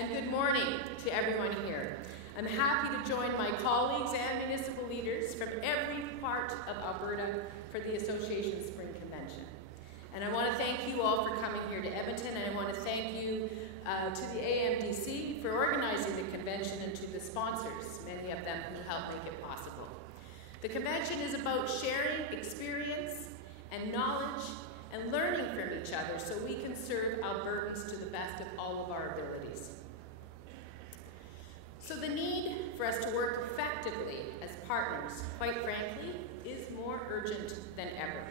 and good morning to everyone here. I'm happy to join my colleagues and municipal leaders from every part of Alberta for the Association Spring Convention. And I want to thank you all for coming here to Edmonton, and I want to thank you to the AAMDC for organizing the convention and to the sponsors, many of them who helped make it possible. The convention is about sharing experience and knowledge and learning from each other so we can serve Albertans to the best of all of our abilities. So the need for us to work effectively as partners, quite frankly, is more urgent than ever.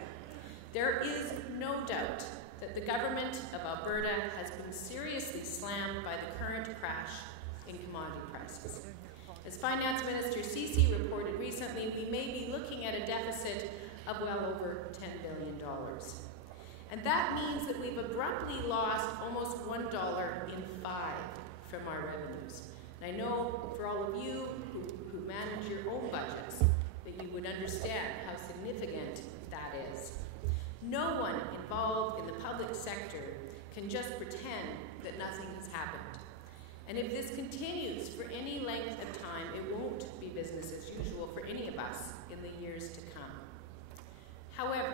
There is no doubt that the government of Alberta has been seriously slammed by the current crash in commodity prices. As Finance Minister Ceci reported recently, we may be looking at a deficit of well over $10 billion. And that means that we've abruptly lost almost $1 in 5 from our revenues. And I know for all of you who manage your own budgets that you would understand how significant that is. No one involved in the public sector can just pretend that nothing has happened. And if this continues for any length of time, it won't be business as usual for any of us in the years to come. However,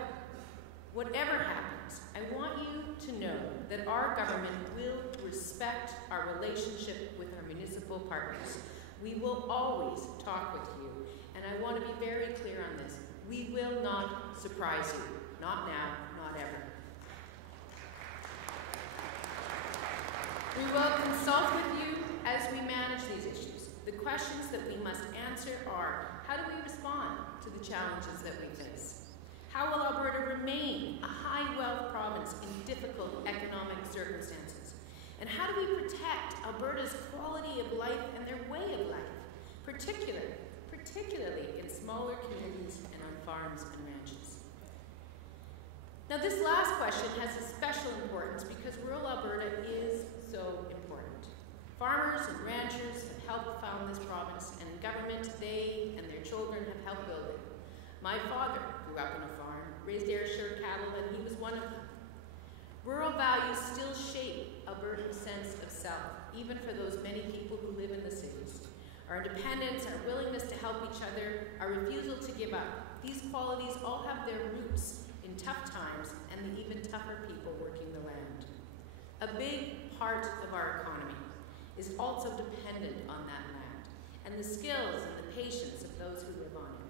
whatever happens, I want you to know that our government will respect our relationship with our municipal partners. We will always talk with you, and I want to be very clear on this. We will not surprise you. Not now, not ever. We will consult with you as we manage these issues. The questions that we must answer are, how do we respond to the challenges that we face? How will Alberta remain a high-wealth province in difficult economic circumstances? And how do we protect Alberta's quality of life and their way of life, particularly in smaller communities and on farms and ranches? Now, this last question has a special importance because rural Alberta is so important. Farmers and ranchers have helped found this province, and in government, they and their children have helped build it. My father grew up on a farm, raised Ayrshire cattle, and he was one of them. Rural values still shape Alberta's sense of self, even for those many people who live in the cities. Our independence, our willingness to help each other, our refusal to give up, these qualities all have their roots in tough times and the even tougher people working the land. A big part of our economy is also dependent on that land and the skills and the patience of those who live on it.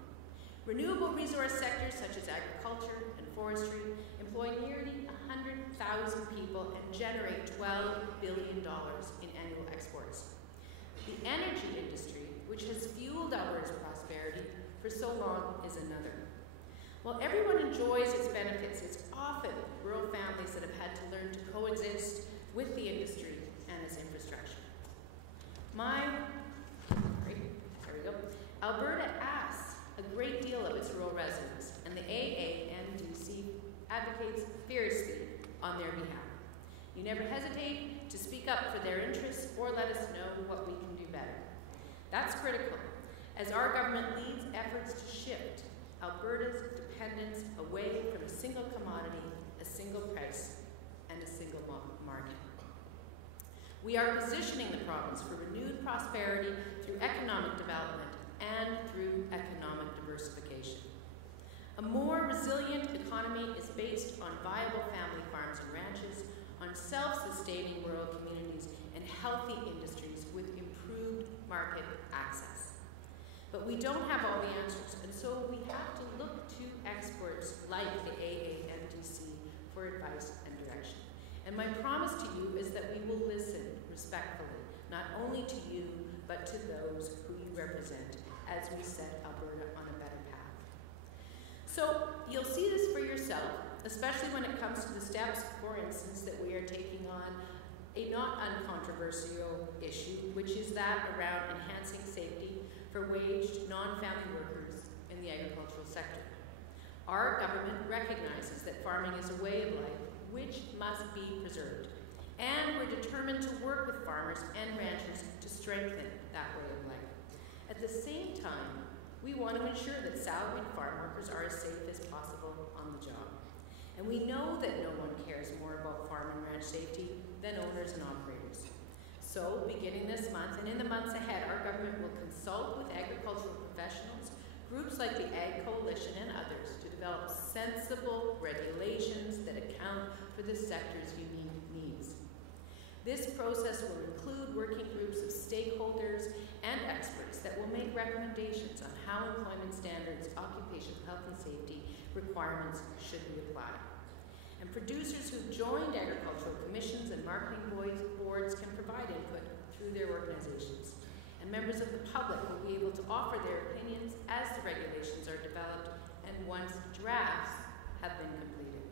Renewable resource sectors such as agriculture and forestry employ nearly 100,000 people and generate $12 billion in annual exports. The energy industry, which has fueled Alberta's prosperity for so long, is another. While everyone enjoys its benefits, it's often rural families that have had to learn to coexist with the industry and its infrastructure. Alberta asks a great deal of its rural residents, and the AAMDC advocates fiercely on their behalf. You never hesitate to speak up for their interests or let us know what we can do better. That's critical, as our government leads efforts to shift Alberta's dependence away from a single commodity, a single price, and a single market. We are positioning the province for renewed prosperity through economic development and through economic diversification. A more resilient economy is based on viable family farms and ranches, on self-sustaining rural communities, and healthy industries with improved market access. But we don't have all the answers, and so we have to look to experts like the AAMDC for advice and direction. And my promise to you is that we will listen respectfully, not only to you, but to those who you represent as we set Alberta on a better path. So you'll see this for yourself, especially when it comes to the steps, for instance, that we are taking on a not uncontroversial issue, which is that around enhancing safety for waged non-family workers in the agricultural sector. Our government recognizes that farming is a way of life which must be preserved, and we're determined to work with farmers and ranchers to strengthen that way of life. At the same time, we want to ensure that salaried farm workers are as safe as possible on the job. And we know that no one cares more about farm and ranch safety than owners and operators. So So, beginning this month and in the months ahead, our government will consult with agricultural professionals, groups like the Ag Coalition and others, to develop sensible regulations that account for the sector's unique needs. This process will include working groups of stakeholders and experts that will make recommendations on how employment standards, occupational health and safety requirements should be applied. And producers who've joined agricultural commissions and marketing boards can provide input through their organizations. And members of the public will be able to offer their opinions as the regulations are developed and once drafts have been completed.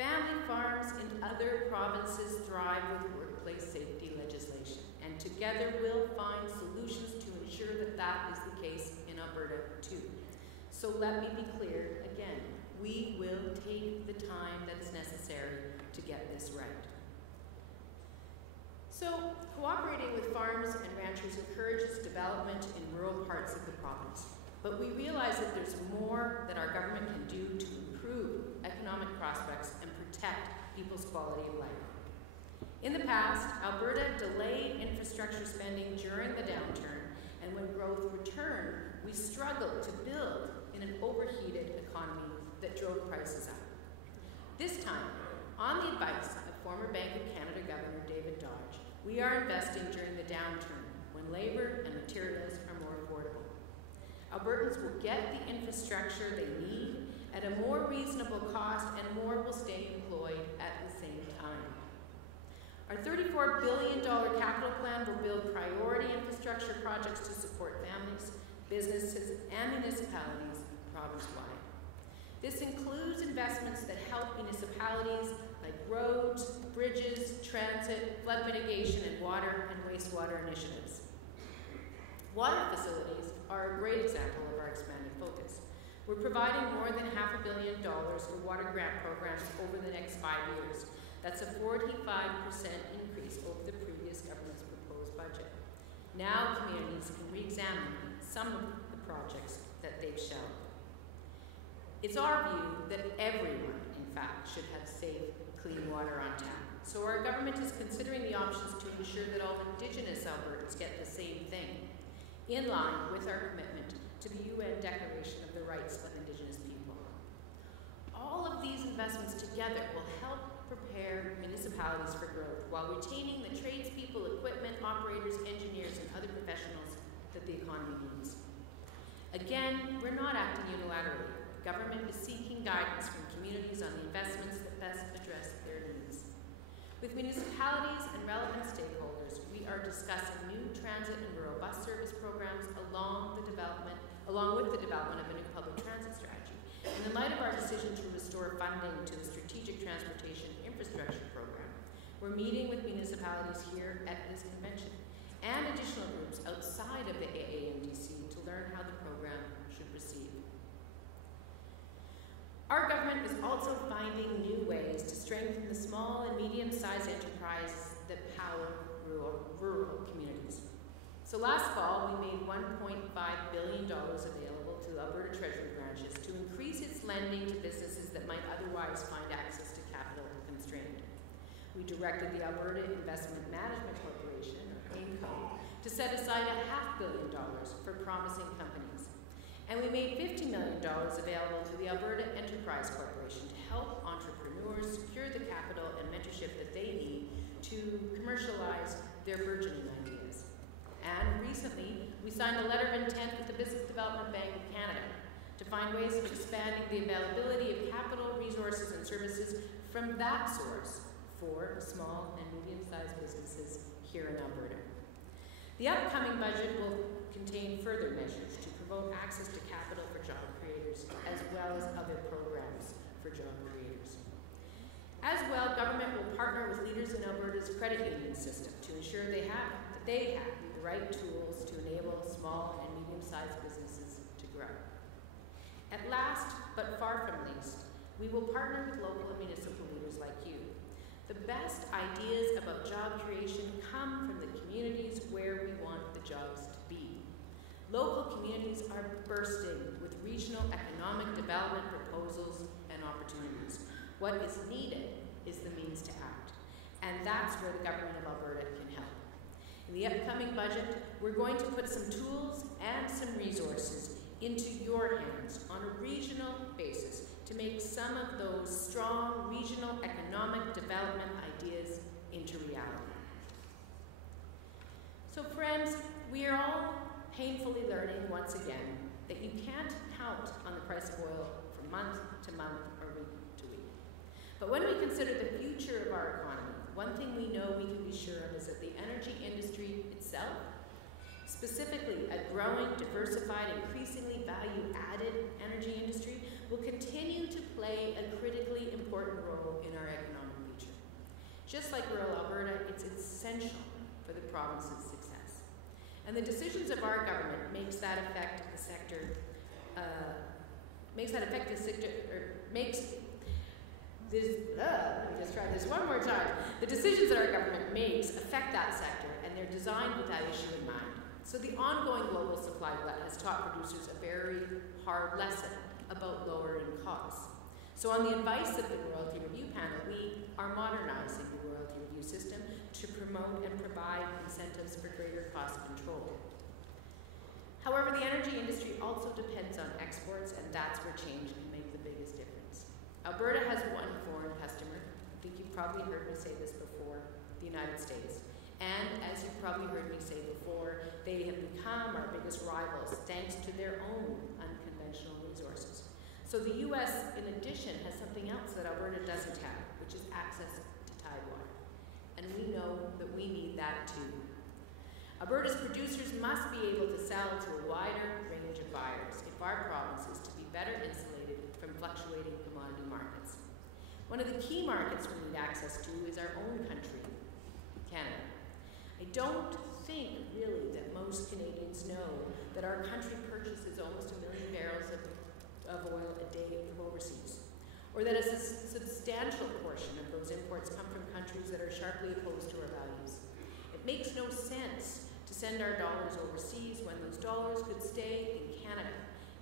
Family farms in other provinces thrive with workplace safety legislation, and together we'll find solutions to ensure that that is the case in Alberta too. So let me be clear again, we will take the time that's necessary to get this right. So, cooperating with farms and ranchers encourages development in rural parts of the province. But we realize that there's more that our government can do to improve economic prospects and protect people's quality of life. In the past, Alberta delayed infrastructure spending during the downturn, and when growth returned, we struggled to build in an overheated economy that drove prices up. This time, on the advice of former Bank of Canada Governor David Dodge, we are investing during the downturn when labor and materials are more affordable. Albertans will get the infrastructure they need at a more reasonable cost, and more will stay employed at the same time. Our $34 billion capital plan will build priority infrastructure projects to support families, businesses, and municipalities province-wide. This includes investments that help municipalities like roads, bridges, transit, flood mitigation, and water and wastewater initiatives. Water facilities are a great example of our expanded focus. We're providing more than $500 million for water grant programs over the next 5 years. That's a 45% increase over the previous government's proposed budget. Now communities can re-examine some of the projects that they've shelved. It's our view that everyone, in fact, should have safe, clean water on tap. So our government is considering the options to ensure that all Indigenous Albertans get the same thing, in line with our commitment to the UN Declaration of the Rights of Indigenous People. All of these investments together will help prepare municipalities for growth while retaining the tradespeople, equipment, operators, engineers, and other professionals that the economy needs. Again, we're not acting unilaterally. Government is seeking guidance from communities on the investments that best address their needs. With municipalities and relevant stakeholders, we are discussing new transit and rural bus service programs along with the development of a new public transit strategy. And in light of our decision to restore funding to the Strategic Transportation Infrastructure Program, we're meeting with municipalities here at this convention and additional groups outside of the AAMDC to learn how the program should proceed. Our government is also finding new ways to strengthen the small and medium-sized enterprises that power rural communities. So last fall, we made $1.5 billion available to Alberta Treasury branches to increase its lending to businesses that might otherwise find access to capital constrained. We directed the Alberta Investment Management Corporation, or AAMCO, to set aside $500 million for promising companies. And we made $50 million available to the Alberta Enterprise Corporation to help entrepreneurs secure the capital and mentorship that they need to commercialize their burgeoning ideas. And recently, we signed a letter of intent with the Business Development Bank of Canada to find ways of expanding the availability of capital, resources, and services from that source for small and medium-sized businesses here in Alberta. The upcoming budget will contain further measures to promote access to capital for job creators, as well as other programs for job creators. As well, government will partner with leaders in Alberta's credit union system to ensure they have the right tools to enable small and medium-sized businesses to grow. At last, but far from least, we will partner with local and municipal leaders like you. The best ideas about job creation come from the communities where we want the jobs to be. Local communities are bursting with regional economic development proposals and opportunities. What is needed is the means to act, and that's where the Government of Alberta can help. the upcoming budget, we're going to put some tools and some resources into your hands on a regional basis to make some of those strong regional economic development ideas into reality. So friends, we are all painfully learning once again that you can't count on the price of oil from month to month or week to week. But when we consider the future of our economy, one thing we know we can be sure of is that the energy industry itself, specifically a growing, diversified, increasingly value-added energy industry, will continue to play a critically important role in our economic future. Just like rural Alberta, it's essential for the province's success. And the decisions of our government makes that affect the sector, let me just try this one more time. The decisions that our government makes affect that sector, and they're designed with that issue in mind. So the ongoing global supply glut has taught producers a very hard lesson about lowering costs. So on the advice of the Royalty Review Panel, we are modernizing the Royalty Review system to promote and provide incentives for greater cost control. However, the energy industry also depends on exports, and that's where change can make the biggest difference. Alberta has one foreign customer. I think you've probably heard me say this before, the United States. And as you've probably heard me say before, they have become our biggest rivals thanks to their own unconventional resources. So the U.S., in addition, has something else that Alberta doesn't have, which is access to tidewater. And we know that we need that too. Alberta's producers must be able to sell to a wider range of buyers if our province is to be better insulated from fluctuating commodity markets. One of the key markets we need access to is our own country, Canada. I don't think really that most Canadians know that our country purchases almost 1 million barrels of oil a day from overseas, or that a substantial portion of those imports come from countries that are sharply opposed to our values. It makes no sense to send our dollars overseas when those dollars could stay in Canada,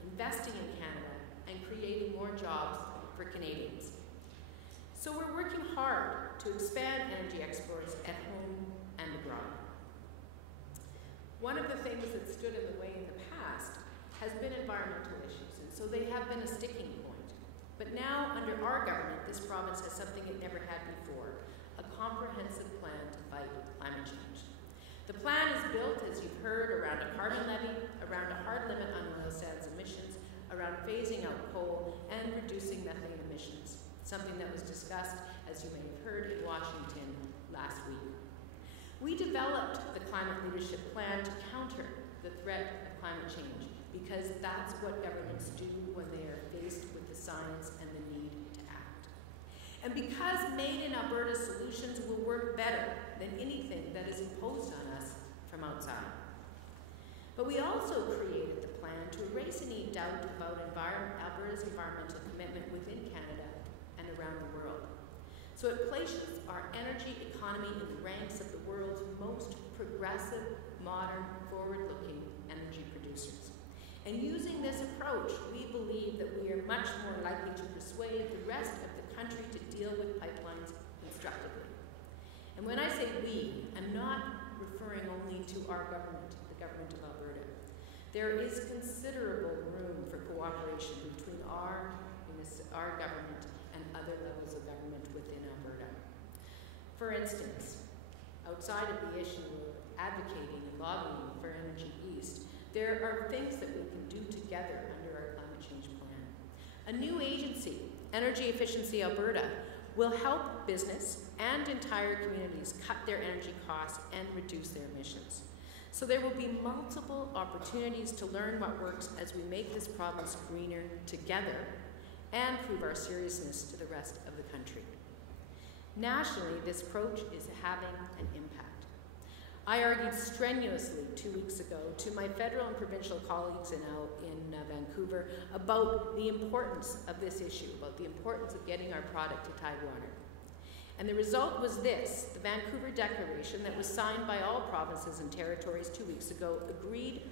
investing in Canada and creating more jobs for Canadians. So we're working hard to expand energy exports at home and abroad. One of the things that stood in the way in the past has been environmental issues, and so they have been a sticking point. But now, under our government, this province has something it never had before, a comprehensive plan to fight climate change. The plan is built, as you've heard, around a carbon levy, around a hard limit on oil sands emissions, around phasing out coal, and reducing methane emissions, something that was discussed, as you may have heard, in Washington last week. We developed the Climate Leadership Plan to counter the threat of climate change, because that's what governments do when they are faced with the science and the need to act. And because Made in Alberta solutions will work better than anything that is imposed on us from outside. But we also created the plan to erase any doubt about Alberta's environmental commitment within Canada and around the world. So it places our energy economy in the ranks of the world's most progressive, modern, forward-looking energy producers. And using this approach, we believe that we are much more likely to persuade the rest of the country to deal with pipelines constructively. And when I say we, I'm not referring only to our government, the government of Alberta. There is considerable room for cooperation between our government and other levels of government within Alberta. For instance, outside of the issue of advocating and lobbying for Energy East, there are things that we can do together under our climate change plan. A new agency, Energy Efficiency Alberta, will help business and entire communities cut their energy costs and reduce their emissions. So there will be multiple opportunities to learn what works as we make this province greener together and prove our seriousness to the rest of the country. Nationally, this approach is having an impact. I argued strenuously 2 weeks ago to my federal and provincial colleagues in Vancouver about the importance of this issue, about the importance of getting our product to tidewater. And the result was this: the Vancouver Declaration that was signed by all provinces and territories 2 weeks ago agreed,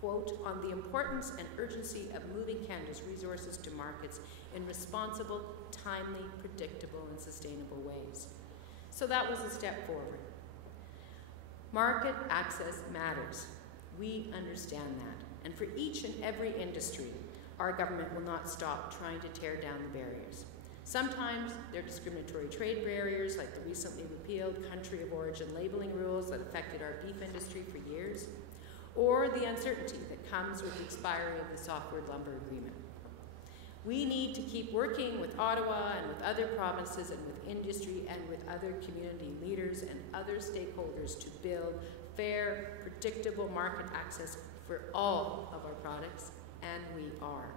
quote, on the importance and urgency of moving Canada's resources to markets in responsible, timely, predictable, and sustainable ways. So that was a step forward. Market access matters. We understand that. And for each and every industry, our government will not stop trying to tear down the barriers. Sometimes they're discriminatory trade barriers, like the recently repealed country of origin labeling rules that affected our beef industry for years, or the uncertainty that comes with the expiry of the softwood lumber agreement. We need to keep working with Ottawa and with other provinces and with industry and with other community leaders and other stakeholders to build fair, predictable market access for all of our products, and we are.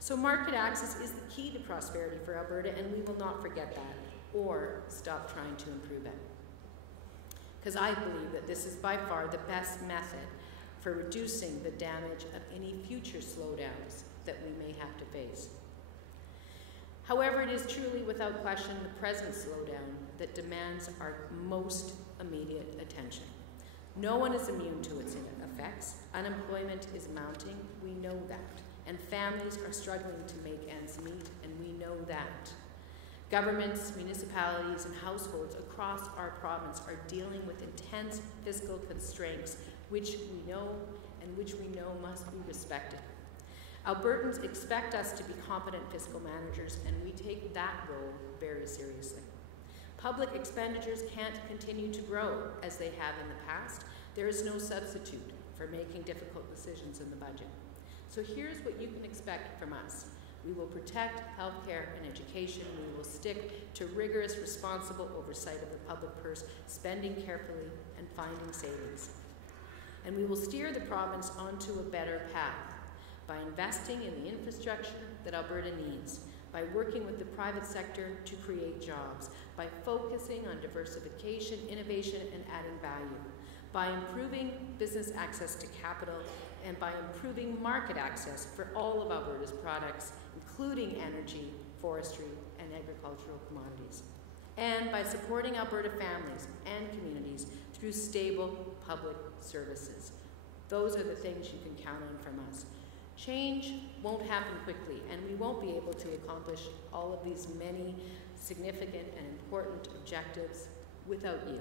So market access is the key to prosperity for Alberta, and we will not forget that or stop trying to improve it. Because I believe that this is by far the best method for reducing the damage of any future slowdowns that we may have to face. However, it is truly without question the present slowdown that demands our most immediate attention. No one is immune to its effects. Unemployment is mounting, we know that. And families are struggling to make ends meet, and we know that. Governments, municipalities, and households across our province are dealing with intense fiscal constraints, which we know and which we know must be respected. Albertans expect us to be competent fiscal managers, and we take that role very seriously. Public expenditures can't continue to grow as they have in the past. There is no substitute for making difficult decisions in the budget. So here's what you can expect from us. We will protect healthcare and education. We will stick to rigorous, responsible oversight of the public purse, spending carefully and finding savings. And we will steer the province onto a better path by investing in the infrastructure that Alberta needs, by working with the private sector to create jobs, by focusing on diversification, innovation, and adding value, by improving business access to capital, and by improving market access for all of Alberta's products, including energy, forestry, and agricultural commodities, and by supporting Alberta families and communities through stable public services. Those are the things you can count on from us. Change won't happen quickly, and we won't be able to accomplish all of these many significant and important objectives without you.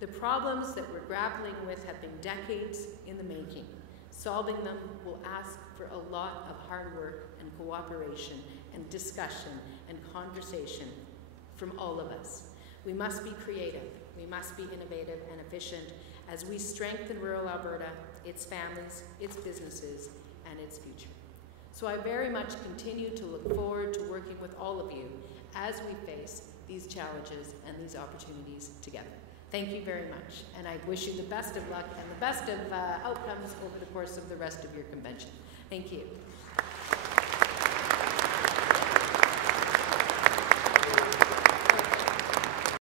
The problems that we're grappling with have been decades in the making. Solving them will ask for a lot of hard work and cooperation and discussion and conversation from all of us. We must be creative, we must be innovative and efficient as we strengthen rural Alberta, its families, its businesses, and its future. So I very much continue to look forward to working with all of you as we face these challenges and these opportunities together. Thank you very much, and I wish you the best of luck and the best of outcomes over the course of the rest of your convention. Thank you.